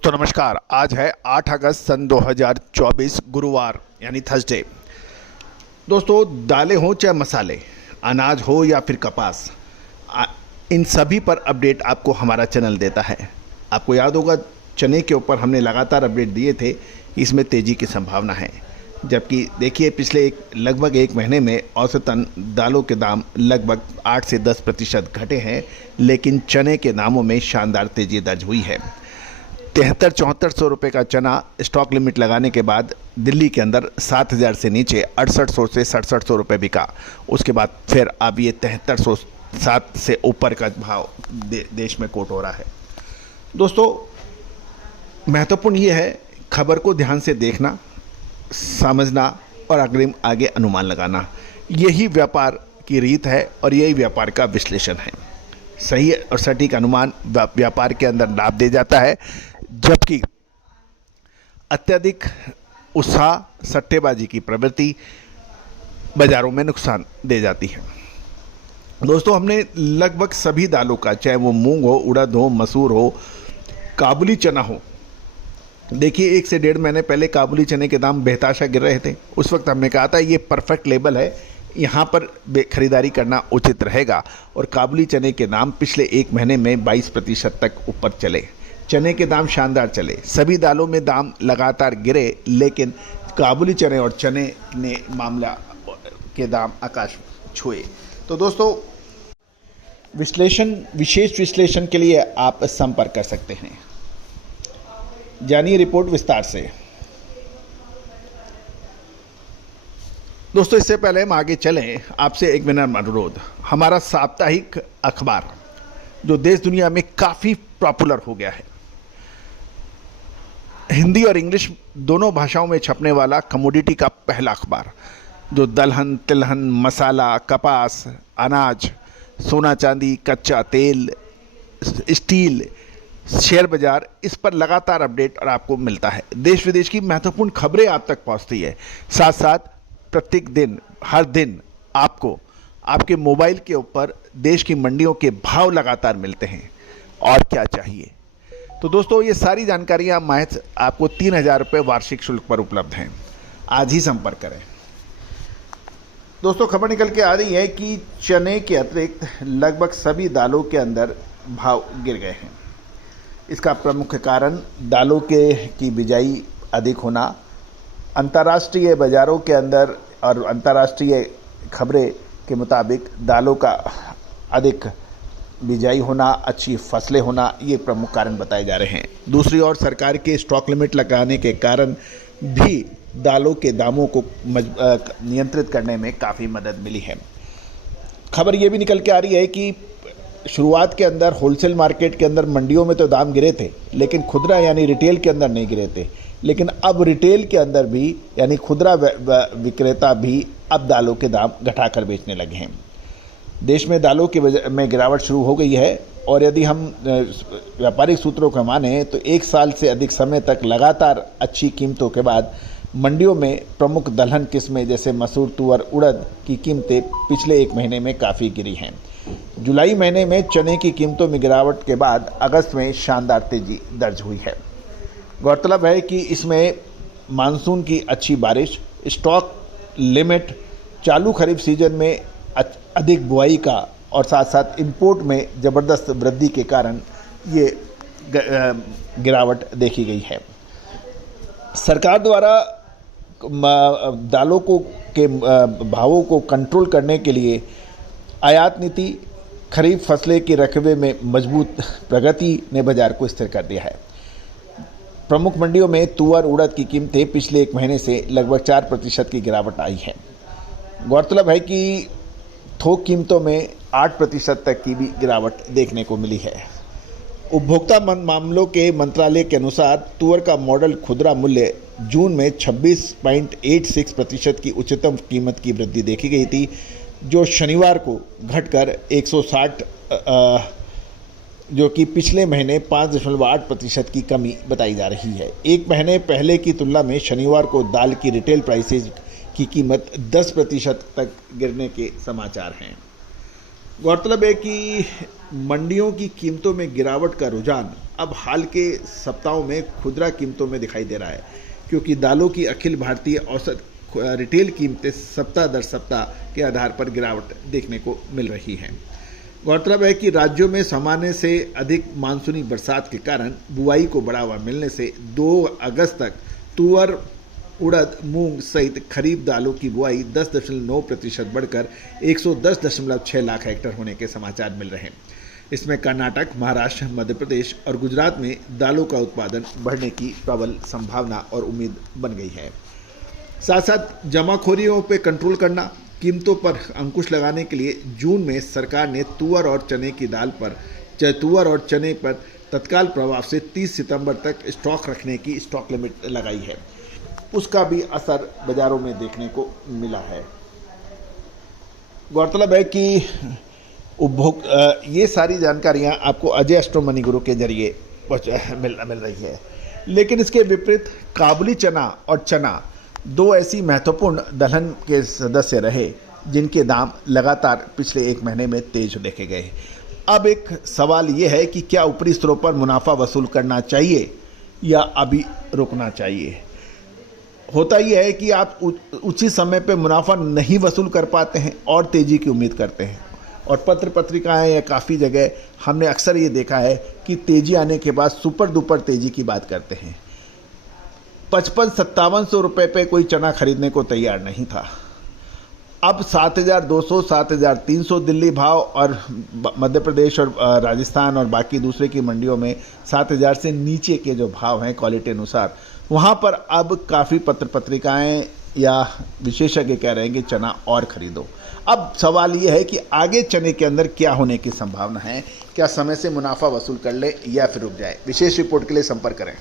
दोस्तों नमस्कार। आज है 8 अगस्त सन 2024 गुरुवार यानी थर्सडे। दोस्तों दालें हो चाहे मसाले, अनाज हो या फिर कपास, इन सभी पर अपडेट आपको हमारा चैनल देता है। आपको याद होगा चने के ऊपर हमने लगातार अपडेट दिए थे, इसमें तेज़ी की संभावना है। जबकि देखिए पिछले लगभग एक महीने में औसतन दालों के दाम लगभग 8 से 10% घटे हैं, लेकिन चने के दामों में शानदार तेज़ी दर्ज हुई है। 73-7400 रुपये का चना स्टॉक लिमिट लगाने के बाद दिल्ली के अंदर 7000 से नीचे 6800 से 6700 रुपये बिका। उसके बाद फिर अब ये 7307 से ऊपर का भाव देश में कोट हो रहा है। दोस्तों महत्वपूर्ण ये है खबर को ध्यान से देखना, समझना और अग्रिम आगे अनुमान लगाना। यही व्यापार की रीत है और यही व्यापार का विश्लेषण है। सही और सटीक अनुमान व्यापार के अंदर लाभ दे जाता है, जबकि अत्यधिक उत्साह, सट्टेबाजी की प्रवृत्ति बाजारों में नुकसान दे जाती है। दोस्तों हमने लगभग सभी दालों का, चाहे वो मूंग हो, उड़द हो, मसूर हो, काबुली चना हो, देखिए 1 से 1.5 महीने पहले काबुली चने के दाम बेहताशा गिर रहे थे। उस वक्त हमने कहा था ये परफेक्ट लेवल है, यहाँ पर खरीदारी करना उचित रहेगा। और काबुली चने के दाम पिछले 1 महीने में 22% तक ऊपर चले। चने के दाम शानदार चले। सभी दालों में दाम लगातार गिरे, लेकिन काबुली चने और चने ने मामला के दाम आकाश छुए। तो दोस्तों विशेष विश्लेषण के लिए आप संपर्क कर सकते हैं। जानिए रिपोर्ट विस्तार से। दोस्तों इससे पहले हम आगे चलें, आपसे एक विनम्र अनुरोध। हमारा साप्ताहिक अखबार जो देश दुनिया में काफ़ी पॉपुलर हो गया है, हिंदी और इंग्लिश दोनों भाषाओं में छपने वाला कमोडिटी का पहला अखबार, जो दलहन, तिलहन, मसाला, कपास, अनाज, सोना चांदी, कच्चा तेल, स्टील, शेयर बाजार, इस पर लगातार अपडेट और आपको मिलता है। देश विदेश की महत्वपूर्ण खबरें आप तक पहुंचती है। साथ साथ प्रत्येक दिन, हर दिन आपको आपके मोबाइल के ऊपर देश की मंडियों के भाव लगातार मिलते हैं। और क्या चाहिए। तो दोस्तों ये सारी जानकारियाँ महज आपको 3000 रुपये वार्षिक शुल्क पर उपलब्ध हैं। आज ही संपर्क करें। दोस्तों खबर निकल के आ रही है कि चने के अतिरिक्त लगभग सभी दालों के अंदर भाव गिर गए हैं। इसका प्रमुख कारण दालों की बिजाई अधिक होना, अंतर्राष्ट्रीय बाज़ारों के अंदर और अंतर्राष्ट्रीय खबरें के मुताबिक दालों का अधिक बिजाई होना, अच्छी फसलें होना, ये प्रमुख कारण बताए जा रहे हैं। दूसरी ओर सरकार के स्टॉक लिमिट लगाने के कारण भी दालों के दामों को नियंत्रित करने में काफ़ी मदद मिली है। खबर ये भी निकल के आ रही है कि शुरुआत के अंदर होलसेल मार्केट के अंदर मंडियों में तो दाम गिरे थे, लेकिन खुदरा यानी रिटेल के अंदर नहीं गिरे थे। लेकिन अब रिटेल के अंदर भी यानी खुदरा विक्रेता भी अब दालों के दाम घटाकर बेचने लगे हैं। देश में दालों की में गिरावट शुरू हो गई है और यदि हम व्यापारिक सूत्रों को माने तो 1 साल से अधिक समय तक लगातार अच्छी कीमतों के बाद मंडियों में प्रमुख दलहन किस्में जैसे मसूर, तुअर, उड़द की कीमतें पिछले 1 महीने में काफ़ी गिरी हैं। जुलाई महीने में चने की कीमतों में गिरावट के बाद अगस्त में शानदार तेजी दर्ज हुई है। गौरतलब है कि इसमें मानसून की अच्छी बारिश, स्टॉक लिमिट, चालू खरीफ सीजन में अधिक बुआई का और साथ साथ इंपोर्ट में ज़बरदस्त वृद्धि के कारण ये गिरावट देखी गई है। सरकार द्वारा दालों के भावों को कंट्रोल करने के लिए आयात नीति, खरीफ फसलें के रकबे में मजबूत प्रगति ने बाजार को स्थिर कर दिया है। प्रमुख मंडियों में तुअर, उड़द की कीमतें पिछले 1 महीने से लगभग 4% की गिरावट आई है। गौरतलब है कि थोक कीमतों में 8% तक की भी गिरावट देखने को मिली है। उपभोक्ता मामलों के मंत्रालय के अनुसार तुअर का मॉडल खुदरा मूल्य जून में 26.86% की उच्चतम कीमत की वृद्धि देखी गई थी, जो शनिवार को घटकर 160, जो कि पिछले महीने 5.8% की कमी बताई जा रही है। 1 महीने पहले की तुलना में शनिवार को दाल की रिटेल प्राइसेज की कीमत 10% तक गिरने के समाचार हैं। गौरतलब है कि मंडियों की कीमतों में गिरावट का रुझान अब हाल के सप्ताहों में खुदरा कीमतों में दिखाई दे रहा है, क्योंकि दालों की अखिल भारतीय औसत रिटेल कीमतें सप्ताह दर सप्ताह के आधार पर गिरावट देखने को मिल रही हैं। गौरतलब है कि राज्यों में सामान्य से अधिक मानसूनी बरसात के कारण बुआई को बढ़ावा मिलने से 2 अगस्त तक तुअर, उड़द, मूंग सहित खरीफ दालों की बुआई 10.9% बढ़कर 110.6 लाख हेक्टेयर होने के समाचार मिल रहे हैं। इसमें कर्नाटक, महाराष्ट्र, मध्य प्रदेश और गुजरात में दालों का उत्पादन बढ़ने की प्रबल संभावना और उम्मीद बन गई है। साथ साथ जमाखोरियों पर कंट्रोल करना, कीमतों पर अंकुश लगाने के लिए जून में सरकार ने तुअर और चने पर तत्काल प्रभाव से 30 सितंबर तक स्टॉक रखने की स्टॉक लिमिट लगाई है। उसका भी असर बाजारों में देखने को मिला है। गौरतलब है कि ये सारी जानकारियां आपको अजय एस्ट्रो मनी गुरु के जरिए मिल रही है। लेकिन इसके विपरीत काबुली चना और चना 2 ऐसी महत्वपूर्ण दलहन के सदस्य रहे जिनके दाम लगातार पिछले 1 महीने में तेज देखे गए। अब एक सवाल ये है कि क्या ऊपरी स्तरों पर मुनाफा वसूल करना चाहिए या अभी रुकना चाहिए। होता यह है कि आप उचित समय पे मुनाफा नहीं वसूल कर पाते हैं और तेज़ी की उम्मीद करते हैं, और पत्र पत्रिकाएं या काफ़ी जगह हमने अक्सर ये देखा है कि तेज़ी आने के बाद सुपर डुपर तेज़ी की बात करते हैं। 55-5700 रुपये पे कोई चना खरीदने को तैयार नहीं था। अब 7200, 7300 दिल्ली भाव और मध्य प्रदेश और राजस्थान और बाकी दूसरे की मंडियों में 7000 से नीचे के जो भाव हैं क्वालिटी अनुसार, वहाँ पर अब काफ़ी पत्र पत्रिकाएं या विशेषज्ञ कह रहे हैं कि चना और खरीदो। अब सवाल ये है कि आगे चने के अंदर क्या होने की संभावना है, क्या समय से मुनाफा वसूल कर ले या फिर रुक जाए। विशेष रिपोर्ट के लिए संपर्क करें।